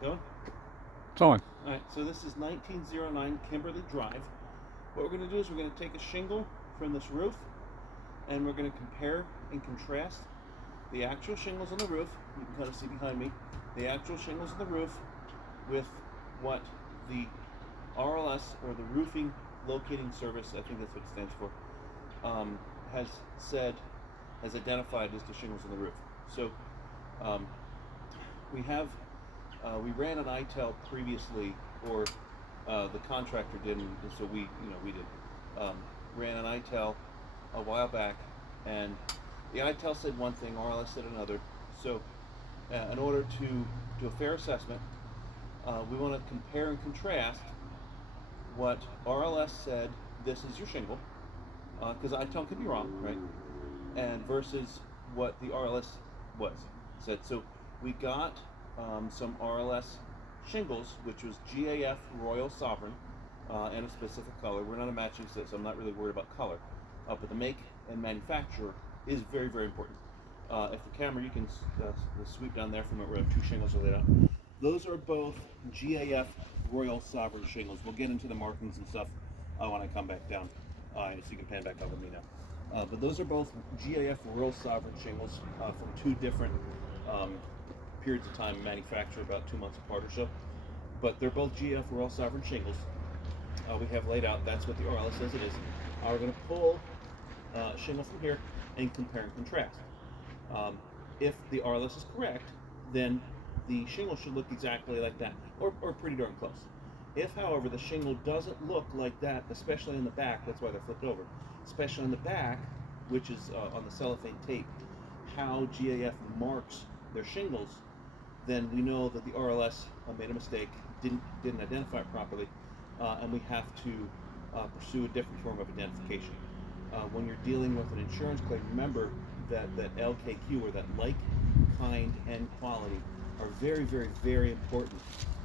Going? It's on. Alright, so this is 1909 Kimberly Drive. What we're going to do is we're going to take a shingle from this roof and we're going to compare and contrast the actual shingles on the roof. You can kind of see behind me the actual shingles on the roof with what the RLS, or the Roofing Locating Service, I think that's what it stands for, has said, has identified as the shingles on the roof. So we ran an ITEL previously, or the contractor did, and so we did. Ran an ITEL a while back, and the ITEL said one thing, RLS said another. So in order to do a fair assessment, we want to compare and contrast what RLS said, this is your shingle, because ITEL could be wrong, right? And versus what the RLS said. So we got some RLS shingles, which was GAF Royal Sovereign, and a specific color. We're not a matching set, so I'm not really worried about color. But the make and manufacturer is very, very important. If the camera, you can sweep down there from it, where two shingles are laid out. Those are both GAF Royal Sovereign shingles. We'll get into the markings and stuff when I come back down, so you can pan back up with me now. But those are both GAF Royal Sovereign shingles from two different periods of time, manufactured about 2 months apart or so. But they're both GAF Royal Sovereign shingles. We have laid out, that's what the RLS says it is. We're going to pull shingle from here and compare and contrast. If the RLS is correct, then the shingle should look exactly like that, or pretty darn close. If, however, the shingle doesn't look like that, especially in the back, that's why they're flipped over, especially on the back, which is on the cellophane tape, how GAF marks their shingles, then we know that the RLS made a mistake, didn't identify it properly, and we have to pursue a different form of identification. When you're dealing with an insurance claim, remember that LKQ, or that like, kind, and quality, are very, very, very important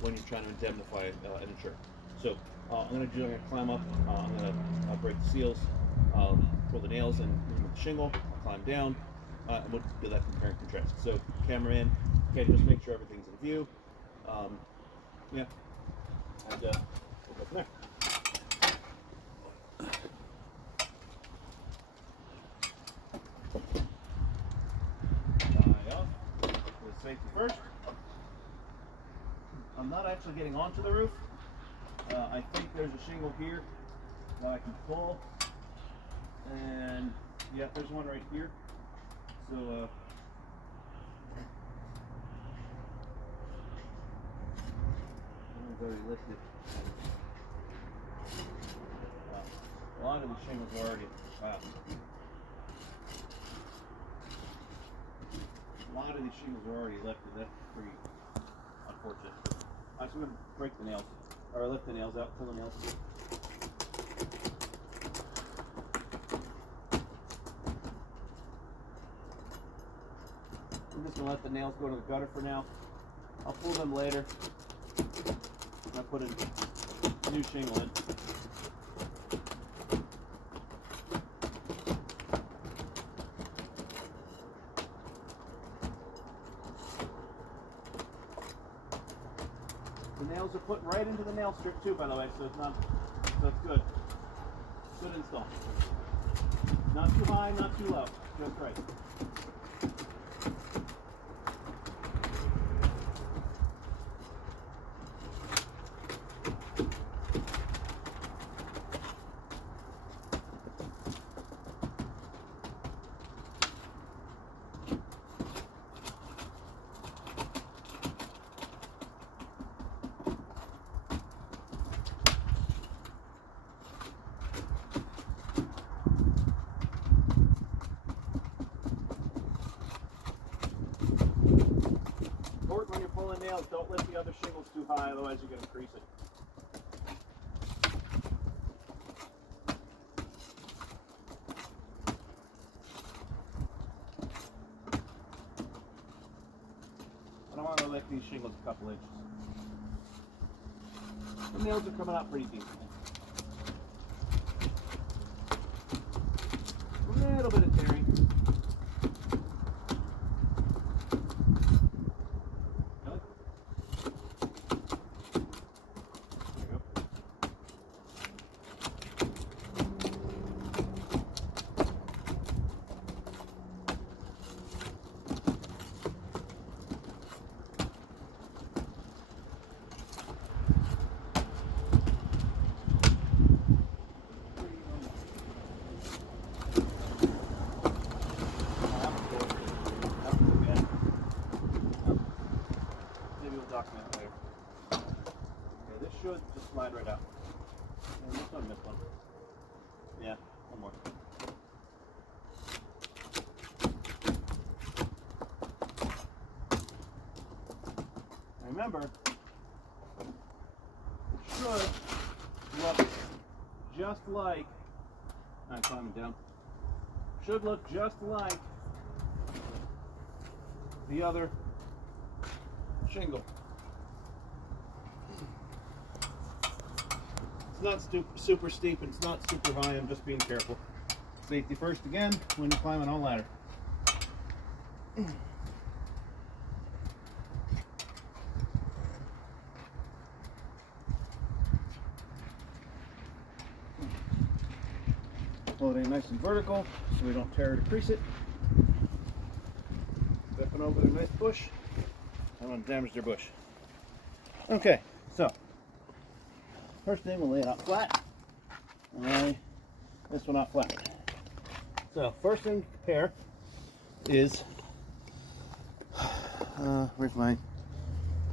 when you're trying to indemnify an insurer. So I'm going to climb up, I'm going to break the seals, pull the nails and remove the shingle, I'll climb down, and we'll do that compare and contrast. So camera in, okay, just make sure everything's in view, and we'll go from there. Safety first. I'm not actually getting onto the roof. I think there's a shingle here that I can pull, and yeah, there's one right here. So one's already lifted. A lot of these shingles are already. A lot of these shingles are already lifted. That's pretty unfortunate. Alright, so I'm going to break the nails, or lift the nails out, pull the nails. I'm just going to let the nails go to the gutter for now. I'll pull them later. I'll put a new shingle in. The nails are put right into the nail strip too, by the way, so it's good. Good install. Not too high, not too low, just right. When you're pulling nails, don't lift the other shingles too high, otherwise you're going to crease it. I don't want to lift these shingles a couple inches. The nails are coming out pretty decent. A little bit of tearing. document later. Okay, this should just slide right out. And this one, this one. Yeah, one more. Remember, it should look just like, I'm climbing down, should look just like the other shingle. It's not super steep and it's not super high, I'm just being careful. Safety first again when you're climbing on a ladder. Loading nice and vertical so we don't tear or decrease it. Stepping over the nice bush. I don't want to damage their bush. Okay, so first thing we'll lay it out flat. And lay this one out flat. So first thing to compare is where's my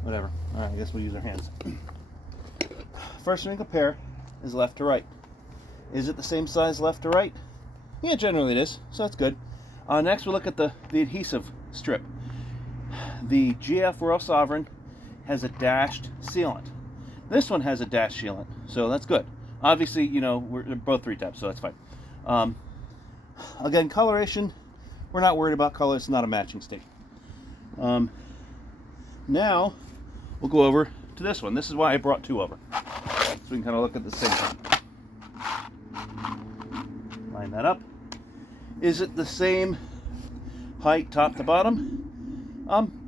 whatever. Alright, I guess we'll use our hands. First thing to compare is left to right. Is it the same size left to right? Yeah, generally it is, so that's good. Next we'll look at the adhesive strip. The GF Royal Sovereign has a dashed sealant. This one has a dashed sealant, so that's good. Obviously, you know, they're both 3-tabs, so that's fine. Again, coloration, we're not worried about color, it's not a matching state. Now, we'll go over to this one. This is why I brought two over, so we can kind of look at the same thing. Line that up. Is it the same height top to bottom?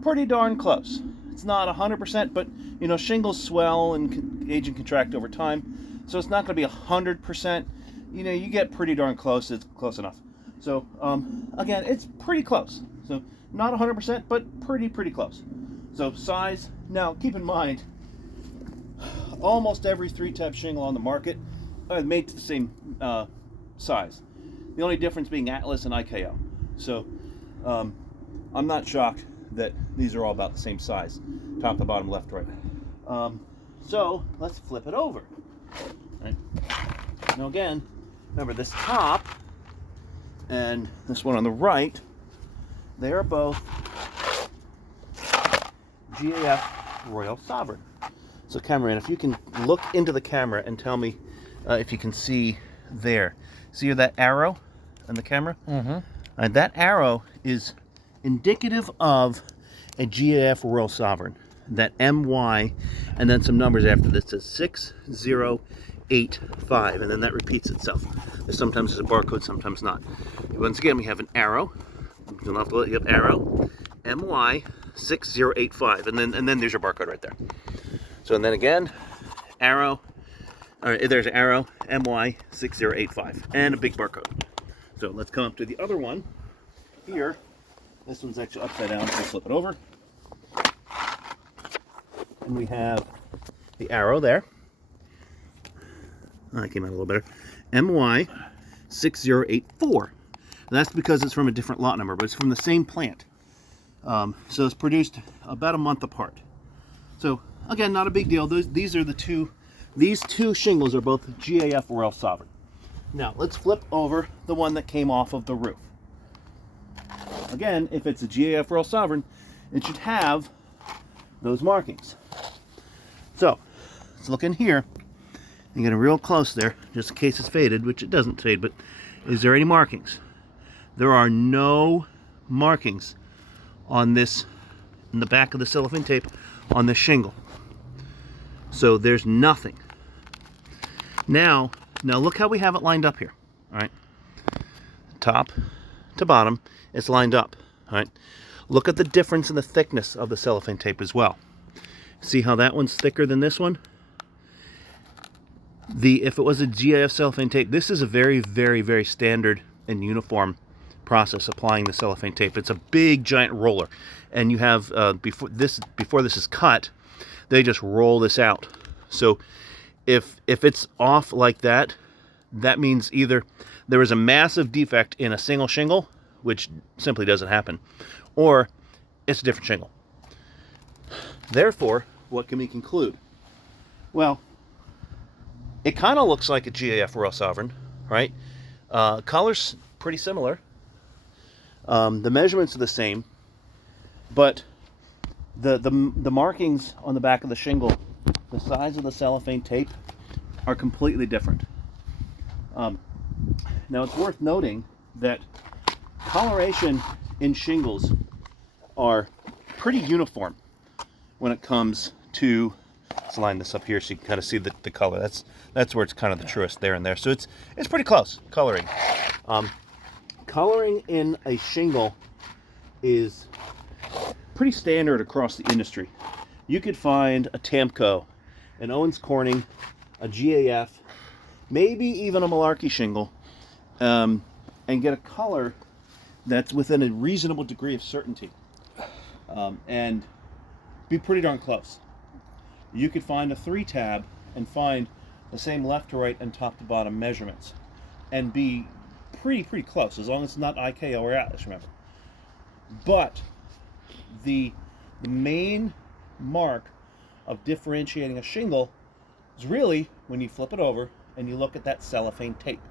Pretty darn close. It's not 100%, but you know, shingles swell and age and contract over time, so it's not going to be 100%. You know, you get pretty darn close. It's close enough. So again, it's pretty close. So not 100%, but pretty close. So size. Now keep in mind, almost every 3-tab shingle on the market are made to the same size. The only difference being Atlas and IKO. So I'm not shocked that these are all about the same size, top to bottom, left to right. So let's flip it over. Right. Now again, remember this top and this one on the right, they are both GAF Royal Sovereign. So Cameron, if you can look into the camera and tell me if you can see there. See that arrow on the camera? Mm-hmm. And that arrow is indicative of a GAF Royal Sovereign. That MY and then some numbers after this says 6085, and then that repeats itself. Sometimes there's a barcode, sometimes not. Once again, we have an arrow. You'll have to look up arrow MY 6085, and then there's your barcode right there. So and then again, arrow. All right, there's an arrow MY 6085 and a big barcode. So let's come up to the other one here. This one's actually upside down, so we'll flip it over. And we have the arrow there. Oh, that came out a little better. MY 6084. That's because it's from a different lot number, but it's from the same plant. So it's produced about a month apart. So again, not a big deal. These are the two. These two shingles are both GAF Royal Sovereign. Now let's flip over the one that came off of the roof. Again, if it's a GAF Royal Sovereign, it should have those markings. So let's look in here and get a real close there, just in case it's faded, which it doesn't fade, but is there any markings? There are no markings on this, in the back of the cellophane tape, on the shingle. So there's nothing. Now look how we have it lined up here. All right, top to bottom, it's lined up. All right, look at the difference in the thickness of the cellophane tape as well. See how that one's thicker than this one? If it was a GAF cellophane tape, this is a very standard and uniform process applying the cellophane tape. It's a big giant roller, and you have before this is cut, they just roll this out. So if it's off like that, that means either there is a massive defect in a single shingle, which simply doesn't happen, or it's a different shingle. Therefore, what can we conclude? Well, it kind of looks like a GAF Royal Sovereign, right? Color's pretty similar. The measurements are the same, but the markings on the back of the shingle, the size of the cellophane tape, are completely different. Now it's worth noting that coloration in shingles are pretty uniform when it comes to, let's line this up here so you can kind of see the color. That's where it's kind of the truest, there and there. So it's pretty close, coloring. Coloring in a shingle is pretty standard across the industry. You could find a Tamco, an Owens Corning, a GAF, maybe even a Malarkey shingle, and get a color that's within a reasonable degree of certainty, and be pretty darn close. You could find a 3-tab and find the same left to right and top to bottom measurements and be pretty close, as long as it's not IKO or Atlas, remember. But the main mark of differentiating a shingle is really when you flip it over and you look at that cellophane tape.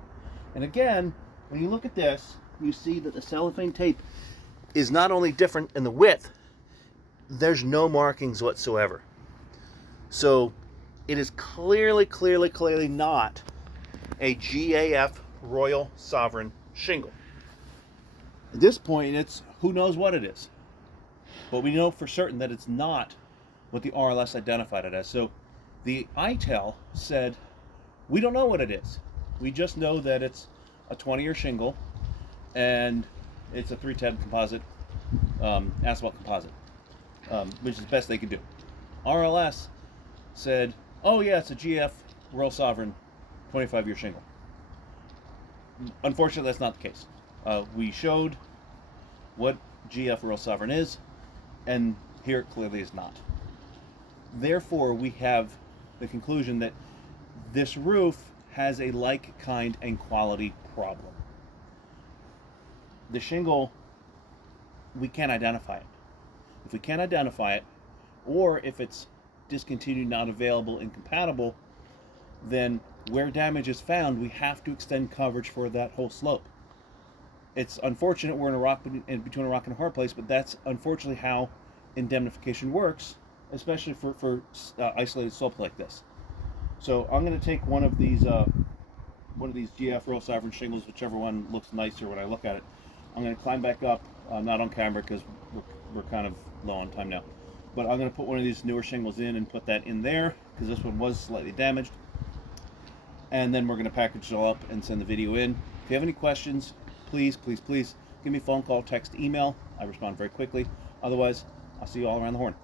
And again, when you look at this, you see that the cellophane tape is not only different in the width, there's no markings whatsoever. So it is clearly not a GAF Royal Sovereign shingle. At this point, it's who knows what it is. But we know for certain that it's not what the RLS identified it as. So the ITEL said, we don't know what it is. We just know that it's a 20-year shingle and it's a 310 composite, asphalt composite, which is the best they could do. RLS said, oh yeah, it's a GF Royal Sovereign 25-year shingle. Unfortunately, that's not the case. We showed what GF Royal Sovereign is, and here it clearly is not. Therefore, we have the conclusion that this roof has a like, kind, and quality problem. The shingle, we can't identify it. If we can't identify it, or if it's discontinued, not available, incompatible, then where damage is found, we have to extend coverage for that whole slope. It's unfortunate we're in between a rock and a hard place, but that's unfortunately how indemnification works, especially for isolated slope like this. So I'm going to take one of these GF Royal Sovereign shingles, whichever one looks nicer when I look at it. I'm going to climb back up, not on camera because we're kind of low on time now, but I'm going to put one of these newer shingles in and put that in there because this one was slightly damaged. And then we're going to package it all up and send the video in. If you have any questions, please give me a phone call, text, email. I respond very quickly. Otherwise, I'll see you all around the horn.